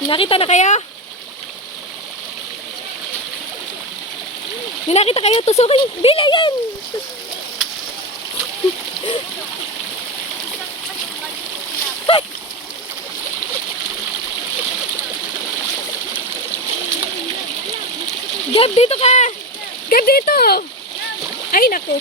Nakita na kaya? Nakita kayo, tusukin. Bila yan! Gab, dito ka! Gab, dito! Ay, naku.